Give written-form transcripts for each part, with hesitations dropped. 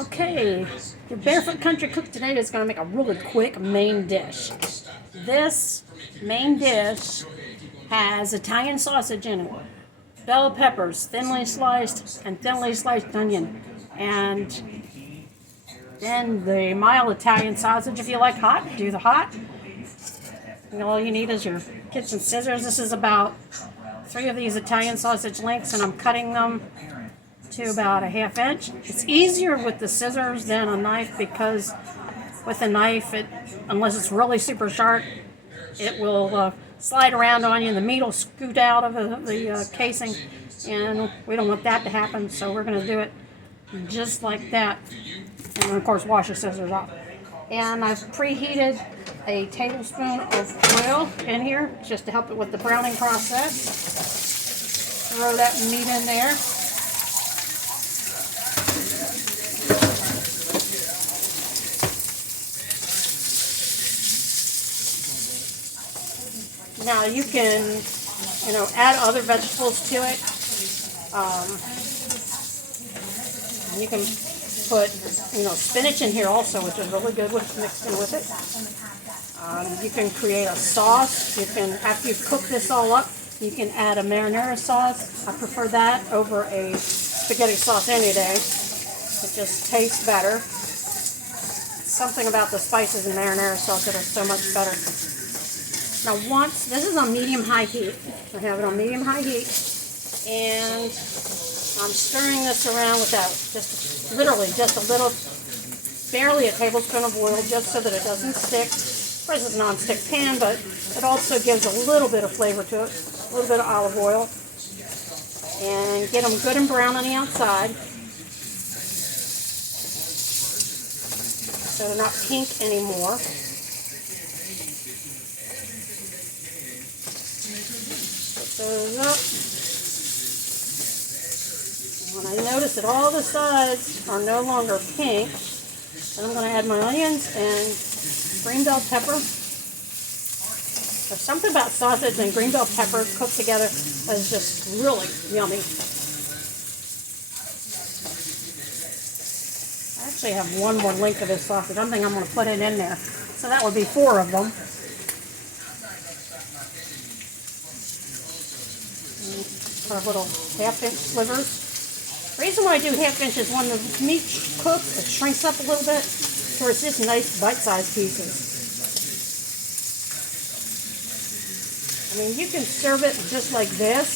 Okay, your Barefoot Country Cook today is going to make a really quick main dish. This main dish has Italian sausage in it, bell peppers, thinly sliced, and thinly sliced onion, and then the mild Italian sausage. If you like hot, do the hot. And all you need is your kitchen scissors. This is about 3 of these Italian sausage links, and I'm cutting them to about a 1/2 inch. It's easier with the scissors than a knife because with a knife, unless it's really super sharp, it will slide around on you and the meat will scoot out of the casing, and we don't want that to happen, so we're going to do it just like that. And then, of course, wash your scissors off. And I've preheated a tablespoon of oil in here just to help it with the browning process. Throw that meat in there. Now you can, add other vegetables to it. You can put, spinach in here also, which is really good with mixed in with it. You can create a sauce. You can, after you cook this all up, you can add a marinara sauce. I prefer that over a spaghetti sauce any day. It just tastes better. Something about the spices in marinara sauce that are so much better. Now this is on medium-high heat. I have it on medium-high heat, and I'm stirring this around with that, literally just a little, barely a tablespoon of oil, just so that it doesn't stick. Of course, it's a non-stick pan, but it also gives a little bit of flavor to it, a little bit of olive oil, and get them good and brown on the outside, so they're not pink anymore. Those up. And when I notice that all the sides are no longer pink, then I'm going to add my onions and green bell pepper. There's something about sausage and green bell pepper cooked together that is just really yummy. I actually have one more link of this sausage. I think I'm going to put it in there. So that would be 4 of them. Our little 1/2 inch slivers. The reason why I do 1/2 inch is when the meat cooks, it shrinks up a little bit, so it's just nice bite-sized pieces. I mean, you can serve it just like this,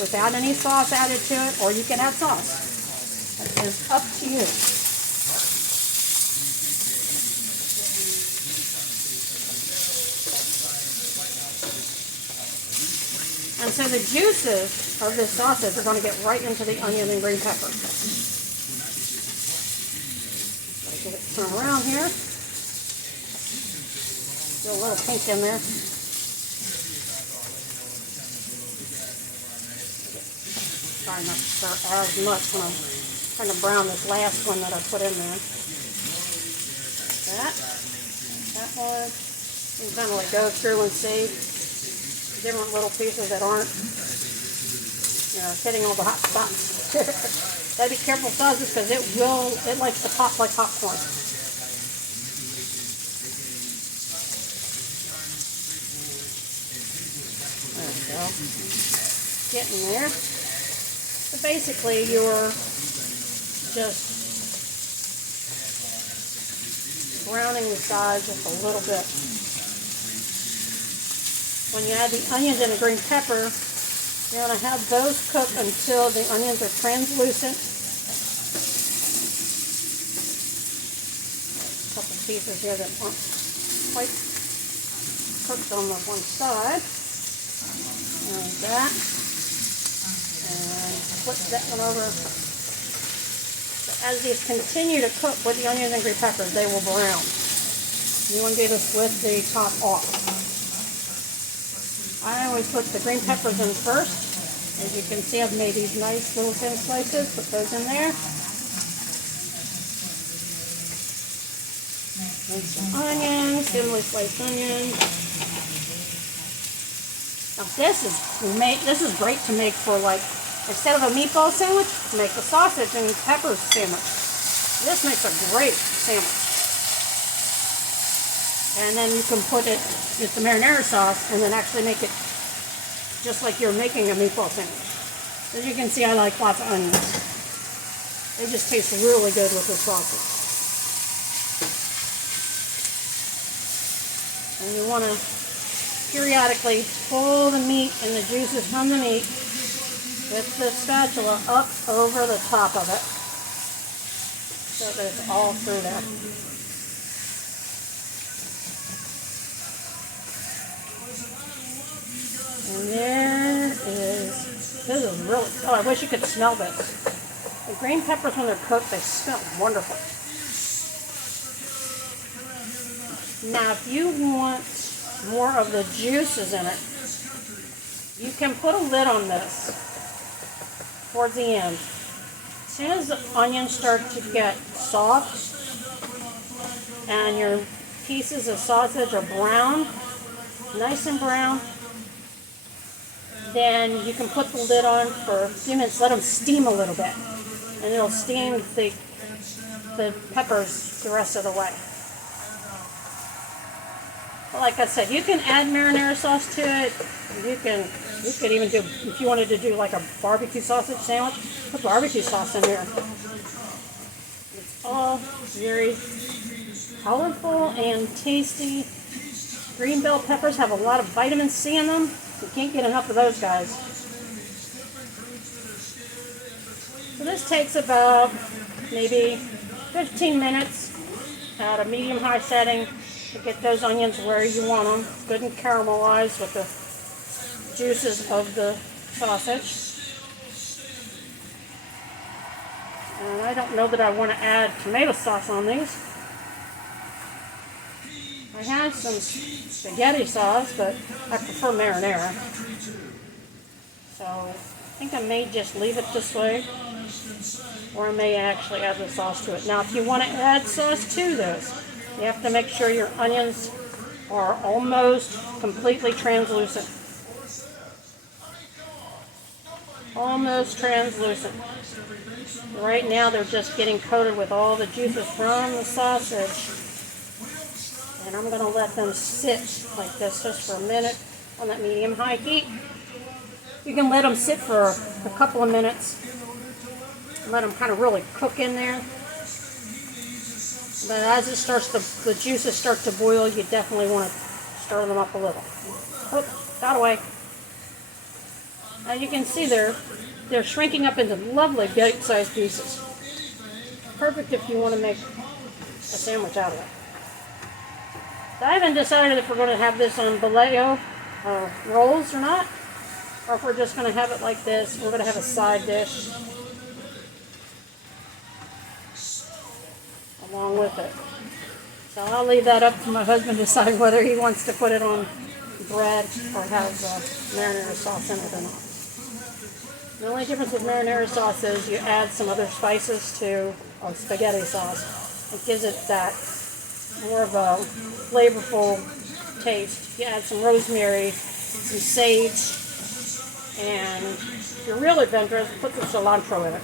without any sauce added to it, or you can add sauce. It is up to you. And so the juices of this sausage are going to get right into the onion and green pepper. Get it turned around here. Get a little pink in there. Try not to stir as much when I'm trying to brown this last one that I put in there. That one. You can kind of go through and see different little pieces that aren't, hitting all the hot spots. Gotta be careful with sausage because it likes to pop like popcorn. There we go. Getting there. So basically you're just browning the sides just a little bit. When you add the onions and the green pepper, you want to have those cook until the onions are translucent. A couple pieces here that aren't quite cooked on the one side. Like that. And flip that one over. So as these continue to cook with the onions and green peppers, they will brown. You want to do this with the top off. I always put the green peppers in first. As you can see, I've made these nice little thin slices. Put those in there. And some onions, thinly sliced onions. Now this is great to make for, like, instead of a meatball sandwich, make a sausage and peppers sandwich. This makes a great sandwich. And then you can put it with the marinara sauce and then actually make it just like you're making a meatball sandwich. As you can see, I like lots of onions. They just taste really good with the sausage. And you want to periodically pull the meat and the juices from the meat with the spatula up over the top of it so that it's all through there. And this is really, oh, I wish you could smell this. The green peppers, when they're cooked, they smell wonderful. Now, if you want more of the juices in it, you can put a lid on this towards the end. As soon as the onions start to get soft and your pieces of sausage are brown, nice and brown, then you can put the lid on for a few minutes, let them steam a little bit, and it'll steam the peppers the rest of the way. Like I said, you can add marinara sauce to it. You could even do, if you wanted to do like a barbecue sausage sandwich, put barbecue sauce in there. It's all very colorful and tasty. Green bell peppers have a lot of vitamin C in them. You can't get enough of those guys. So this takes about maybe 15 minutes at a medium-high setting to get those onions where you want them, good and caramelized with the juices of the sausage. And I don't know that I want to add tomato sauce on these. I have some spaghetti sauce, but I prefer marinara. So I think I may just leave it this way, or I may actually add the sauce to it. Now, if you want to add sauce to this, you have to make sure your onions are almost completely translucent. Almost translucent. Right now they're just getting coated with all the juices from the sausage. And I'm going to let them sit like this just for a minute on that medium-high heat. You can let them sit for a couple of minutes. Let them kind of really cook in there. But as it starts to, the juices start to boil, you definitely want to stir them up a little. Oh, got away. As you can see, they're shrinking up into lovely bite-sized pieces. Perfect if you want to make a sandwich out of it. So I haven't decided if we're going to have this on bolillo rolls or not, or if we're just going to have it like this. We're going to have a side dish along with it. So I'll leave that up to my husband to decide whether he wants to put it on bread or have marinara sauce in it or not. The only difference with marinara sauce is you add some other spices to spaghetti sauce. It gives it that more of a flavorful taste. You add some rosemary, some sage, and if you're really adventurous, put some cilantro in it.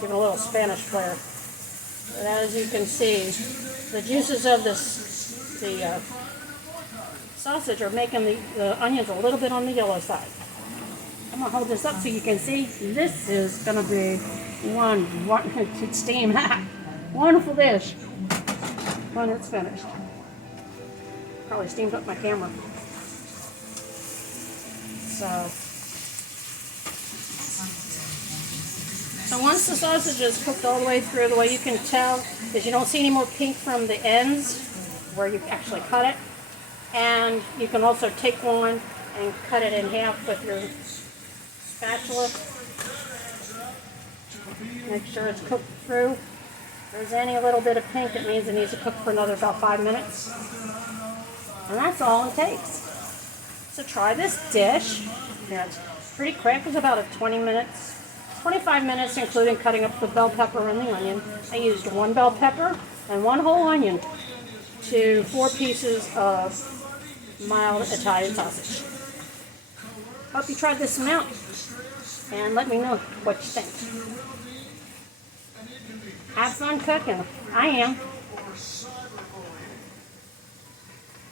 Give it a little Spanish flair. But as you can see, the juices of the sausage are making the onions a little bit on the yellow side. I'm going to hold this up so you can see. This is going to be one steam. Wonderful dish when it's finished. Probably steamed up my camera. So once the sausage is cooked all the way through, the way you can tell is you don't see any more pink from the ends where you actually cut it. And you can also take one and cut it in half with your spatula. Make sure it's cooked through. If there's any little bit of pink, it means it needs to cook for another about 5 minutes. And that's all it takes. So try this dish. Yeah, it's pretty quick. It's about 25 minutes, including cutting up the bell pepper and the onion. I used 1 bell pepper and 1 whole onion to 4 pieces of mild Italian sausage. Hope you tried this one out and let me know what you think. Have son cooking. I am.